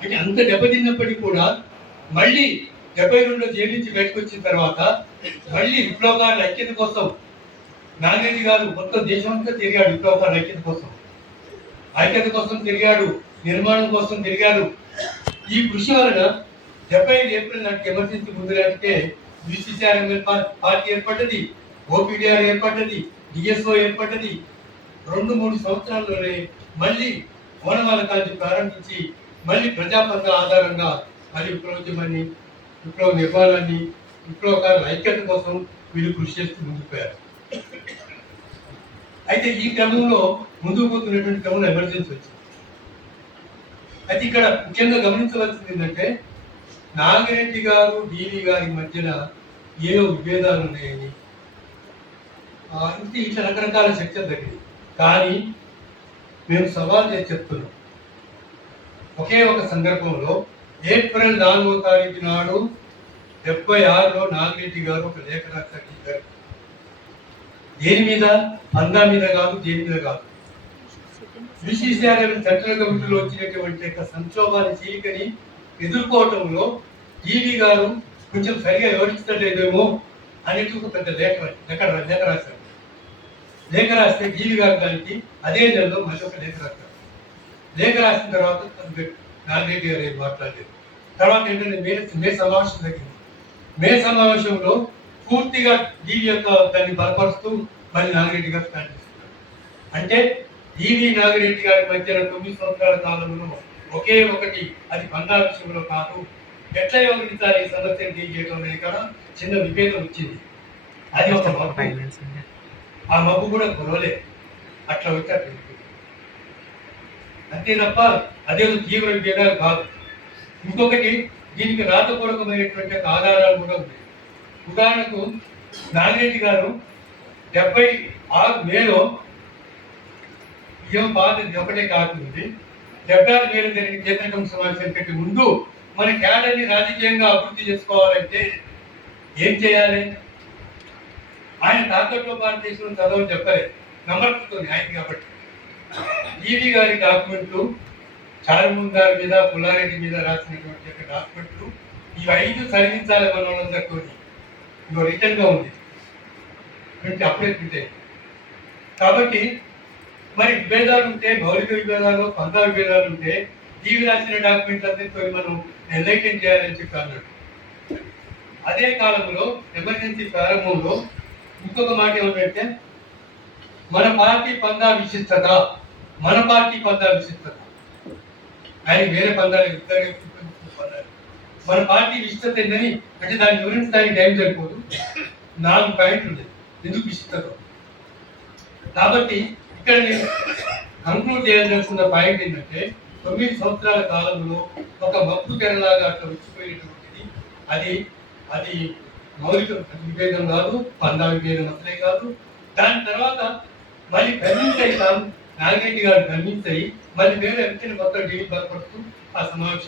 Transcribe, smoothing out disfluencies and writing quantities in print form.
అంటే అంత దెబ్బతిన్నప్పటికీ కూడా మళ్ళీ 72లో జైలు నుంచి బయటకు వచ్చిన తర్వాత మళ్ళీ విప్లవకారుల ఐక్యత కోసం నాగిరెడ్డి గారు మొత్తం దేశమంతా తిరిగాడు. విప్లవకారుల ఐక్యత కోసం తిరిగాడు, నిర్మాణం కోసం తిరిగాడు. ఈ కృషి వలన 75 ఏప్రిల్ నాటికి ఎమర్జెన్సీ ముందు నాటికే బీసీసీఆర్ఎంఎల్ పార్టీ ఏర్పడ్డది, ఓపీడీఆర్ ఏర్పడ్డది, డిఎస్ఓ ఏర్పడ్డది. 2-3 సంవత్సరాల్లోనే మళ్ళీ ఓనమాల కాల్చి ప్రారంభించి మళ్ళీ ప్రజాపంద ఆధారంగా మళ్ళీ విప్లవోద్యమాన్ని, విప్లవ నిర్మాణాన్ని, విప్లవకారుల ఐక్యత కోసం వీళ్ళు కృషి చేస్తూ ముందుకు పోయారు. అయితే ఈ క్రమంలో ముందుకు పోతున్నటువంటి క్రమంలో ఎమర్జెన్సీ వచ్చింది. అయితే ఇక్కడ ముఖ్యంగా గమనించవలసింది ఏంటంటే నాగిరెడ్డి గారు డివి గారి మధ్యన ఏదో విభేదాలు ఉన్నాయని ఇట్లా రకరకాల చర్చలు జరిగింది. కానీ మేము సవాల్ చేసి చెప్తున్నాం, ఒకే ఒక సందర్భంలో ఏప్రిల్ 4వ తారీఖు నాడు 76లో నాగిరెడ్డి గారు ఒక లేఖ రాశారు. దేని మీద? పందా మీద కాదు, దేని మీద కాదు. బీసీసీఆర్ఎం సెంట్రల్ కమిటీలో వచ్చినటువంటి సంక్షోభాన్ని చీలికని ఎదుర్కోవటంలో టీవీ గారు కొంచెం సరిగా వివరించలేదేమో అనేది ఒక పెద్ద లేఖ రాశారు. లేఖ రాస్తే టీవీ గారు దానికి అదే నెలలో మళ్ళీ ఒక లేఖ రాశారు. లేఖ రాసిన తర్వాత నాగిరెడ్డి గారు ఏం మాట్లాడలేదు. తర్వాత ఏంటంటే మే సమావేశం జరిగింది. మే సమావేశంలో పూర్తిగా టీవీ యొక్క దాన్ని బలపరుస్తూ మళ్ళీ నాగిరెడ్డి గారు స్టాండ్ చేస్తున్నారు. అంటే టీవీ నాగిరెడ్డి గారి మధ్యన 9 సంవత్సరాల కాలంలో ఒకే ఒకటి, అది పందా విషయంలో కాదు, ఎట్లా వివరించాలి ఈ సమస్యను డీల్ చేయడం అనేది కూడా చిన్న విభేదం వచ్చింది. అది ఒక మబ్బు. ఆ మబ్బు కూడా గొడవలే, అట్లా వచ్చి అంతే తప్ప అదేదో తీవ్ర విభేదాలు కాదు. ఇంకొకటి, దీనికి రాతపూర్వకమైనటువంటి ఆధారాలు కూడా ఉన్నాయి. ఉదాహరణకు నాగిరెడ్డి గారు 76 మేలో ఏం బాధ ఒకటే కాకుండా 76 మేలు జరిగిన కేంద్ర కమిటీ సమావేశం కంటే ముందు మన క్యాడర్ని రాజకీయంగా అభివృద్ధి చేసుకోవాలంటే ఏం చేయాలి? ఆయన తాకట్లో భారతదేశం చదవని చెప్పలేదు, నమ్మకంతో ఆయన కాబట్టి ఈవీ గారి డాక్యుమెంట్లు, చారుముందార్ మీద, పుల్లారెడ్డి మీద రాసినటువంటి డాక్యుమెంట్లు, ఈ 5 చదివించాలి మన వాళ్ళందరితో. ఇంకో రిటర్న్ గా ఉంది, అప్పుడే ప్రింట్ అయింది. కాబట్టి మరి విభేదాలు ఉంటే, మౌలిక విభేదాలు, పందా విభేదాలు ఉంటే టీవీ రాసిన డాక్యుమెంట్ అందరితో మనం ఎన్లైటన్ చేయాలని చెప్పి అన్నాడు. అదే కాలంలో ఎమర్జెన్సీ ప్రారంభంలో ఇంకొక మాట ఏమంటే, మన పార్టీ పందా విశిష్టత, మన పార్టీ పందా విశిష్టత. ఆయన వేరే పందాలు పందాలు, మన పార్టీ విశిష్టత ఏంటని అంటే దాని వివరించడానికి టైం సరిపోదు. 4 పాయింట్లు ఉన్నాయి ఎందుకు విశిష్టత. కాబట్టి ఇక్కడ నేను కంక్లూడ్ చేయాల్సిన పాయింట్ ఏంటంటే, 9 సంవత్సరాల కాలంలో ఒక మబ్బు తెరలాగా అట్లా వచ్చిపోయినటువంటిది, అది మౌలిక విభేదం కాదు, పందా విభేదం అసలే కాదు. దాని తర్వాత మళ్ళీ కన్విన్స్ అవుతాం, నాగిరెడ్డి గారు కన్విన్స్ అయ్యి మళ్ళీ వేరే వ్యక్తిని మొత్తం డీల్ బలపడుతూ ఆ సమావేశం